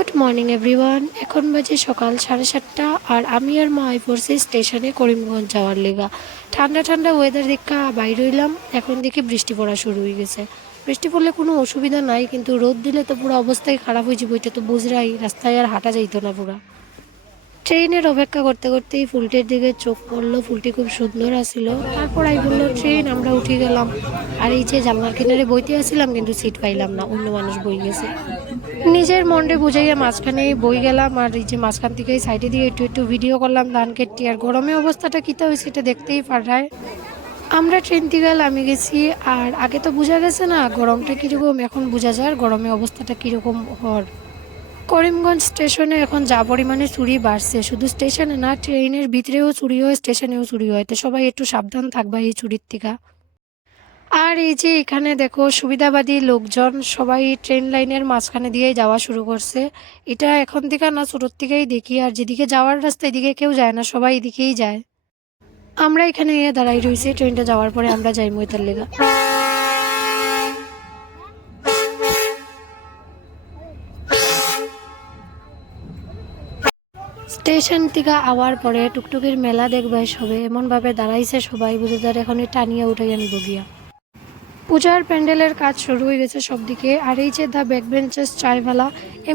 Good morning everyone. এখন বাজে সকাল 7:30 আর আমি আর মা পড়ছি স্টেশনে করিমগঞ্জ যাওয়ার লেগা। ঠান্ডা ঠান্ডা ওয়েদার দেখা বাইর হইলাম। এখন দেখি বৃষ্টি পড়া শুরু হয়ে গেছে। বৃষ্টি পড়লে কোনো অসুবিধা নাই, কিন্তু রোদ দিলে তো পুরো অবস্থাই খারাপ হয়ে যাবে। এটা তো বুঝরাই, রাস্তায় আর হাঁটা যাইতো না পুরা। ট্রেনের অপেক্ষা করতে করতেই ফুলটির দিকে চোখ পড়লো। ফুলটি খুব সুন্দর আছিল। তারপর আই বললো ট্রেন, আমরা উঠে গেলাম। আর এই যে জানলার কিনারে বইতে আসছিলাম, কিন্তু সিট পাইলাম না, অন্য মানুষ বই গেছে। নিজের মনটা বুঝাইয়া মাঝখানে বই গেলাম। আর এই যে মাঝখান থেকে সাইডে দিয়ে একটু একটু ভিডিও করলাম ধান কেটে। আর গরমে অবস্থাটা কীটা হয়েছে এটা দেখতেই পারায়। আমরা ট্রেন থেকে আমি গেছি। আর আগে তো বোঝা গেছে না গরমটা কীরকম, এখন বোঝা যায় গরমে অবস্থাটা কীরকম হওয়ার। করিমগঞ্জ স্টেশনে এখন যা পরিমাণে চুরি বাড়ছে, শুধু স্টেশনে না, ট্রেনের ভিতরেও চুরি হয়, স্টেশনেও চুরি হয়। তো সবাই একটু সাবধান থাকবা এই চুরির থেকে। আর এই যে এখানে দেখো সুবিধাবাদী লোকজন সবাই ট্রেন লাইনের মাঝখানে দিয়েই যাওয়া শুরু করছে। এটা এখন থেকে না, ছোটোর থেকেই দেখি। আর যেদিকে যাওয়ার রাস্তা এদিকে কেউ যায় না, সবাই এদিকেই যায়। আমরা এখানে দাঁড়াই রয়েছি, ট্রেনটা যাওয়ার পরে আমরা যাই মইতার লেগা। স্টেশন থেকে আওয়ার পরে টুকটুকির মেলা দেখবে সবে এমনভাবে দাঁড়াইছে, সবাই বুঝে যার এখনই টানিয়ে উঠে আনবো গিয়া। পূজার প্যান্ডেলের কাজ শুরু হয়ে গেছে সব দিকে। আর এই যে the back benches chaiwala,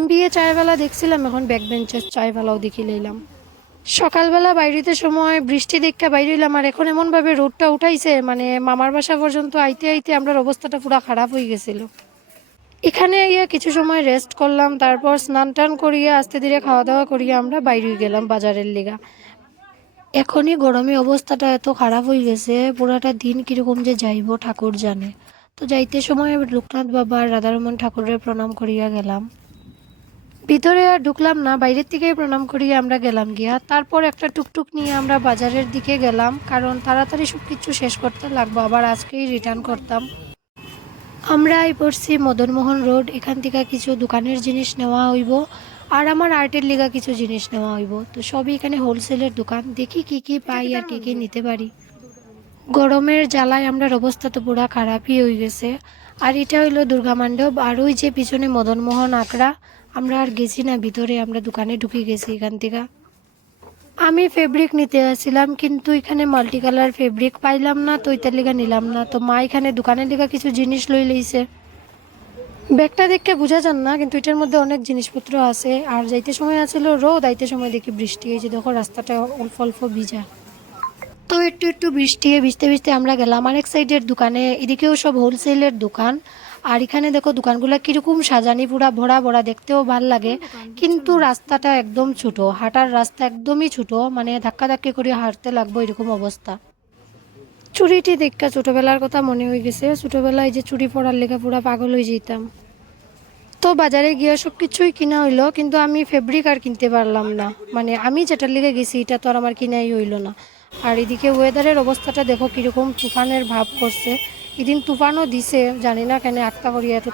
MBA chaiwala দেখছিলাম, এখন ব্যাক বেঞ্চেস চায়ওয়ালাও দেখি লইলাম। সকালবেলা বাইরেতে সময় বৃষ্টি দেখতে বাইরে হইলাম। আর এখন এমনভাবে রোদটা উঠাইছে, মানে মামার বাসা পর্যন্ত আইতে আইতে আমরা অবস্থাটা পুরো খারাপ হয়ে গেছিল। এখানে ইয়ে কিছু সময় রেস্ট করলাম, তারপর স্নান টান করিয়ে আস্তে ধীরে খাওয়া দাওয়া করিয়ে আমরা বাইরে গেলাম বাজারের লিগা। এখনই গরমে অবস্থাটা এত খারাপ হয়ে গেছে, পুরাটা দিন কিরকম যে যাইব ঠাকুর জানে। তো যাইতে সময় লোকনাথ বাবা আর রাধারমন ঠাকুরের প্রণাম করিয়া গেলাম। ভিতরে আর ঢুকলাম না, বাইরের থেকেই প্রণাম করিয়ে আমরা গেলাম গিয়া। তারপর একটা টুকটুক নিয়ে আমরা বাজারের দিকে গেলাম, কারণ তাড়াতাড়ি সব কিছু শেষ করতে লাগবো, আবার আজকেই রিটার্ন করতাম। আমরা এই পড়ছি মদনমোহন রোড। এখান থেকে কিছু দোকানের জিনিস নেওয়া হইব, আর আমার আর্টের লিগা কিছু জিনিস নেওয়া হইব। তো সবই এখানে হোলসেলের দোকান, দেখি কি কি পাই আর কি কি নিতে পারি। গরমের জ্বালায় আমরার অবস্থা তো পুরা খারাপই হয়ে গেছে। আর এটা হইলো দুর্গা মণ্ডপ, আর ওই যে পিছনে মদনমোহন আঁকড়া। আমরা আর গেছি না ভিতরে, আমরা দোকানে ঢুকে গেছি এখান থেকে। আমি ফেব্রিক নিতে আসছিলাম, কিন্তু এখানে মাল্টি কালার ফেব্রিক পাইলাম না, তো এটার লিগা নিলাম না। তো মা এখানে দোকানের লিগা কিছু জিনিস লই লইছে। ব্যাগটা দেখে বোঝা যান না, কিন্তু এটার মধ্যে অনেক জিনিসপত্র আছে। আর যাইতে সময় আছিল রোদ, আইতে সময় দেখি বৃষ্টি। এই যে দেখো রাস্তাটা অল্প অল্প ভিজা। তো একটু একটু বৃষ্টি ভিজতে ভিজতে আমরা গেলাম আরেক সাইডের দোকানে। এদিকেও সব হোলসেলের দোকান। আর এখানে দেখো দোকানগুলো কিরকম সাজানি, পুরা ভরা ভরা, দেখতেও ভাল লাগে। কিন্তু রাস্তাটা একদম ছোট, হাঁটার রাস্তা একদমই ছোট, মানে ধাক্কা ধাক্কি করে হাঁটতে লাগবো এরকম অবস্থা। চুড়িটি দেখা ছোটবেলার কথা মনে হয়ে গেছে। ছোটবেলায় যে চুড়ি পরার লেগে পুরা পাগল হয়ে যেতাম। তো বাজারে গিয়ে সব কিছুই কিনা হইলো, কিন্তু আমি ফেব্রিক আর কিনতে পারলাম না। মানে আমি যেটার লিগে গেছি এটা তো আর আমার কিনাই হইলো না। আর এদিকে ওয়েদারের অবস্থাটা দেখো কিরকম তুফানের ভাব করছে। এদিন তুফানও দিছে, জানি না কেন আক্তা করিয়া এত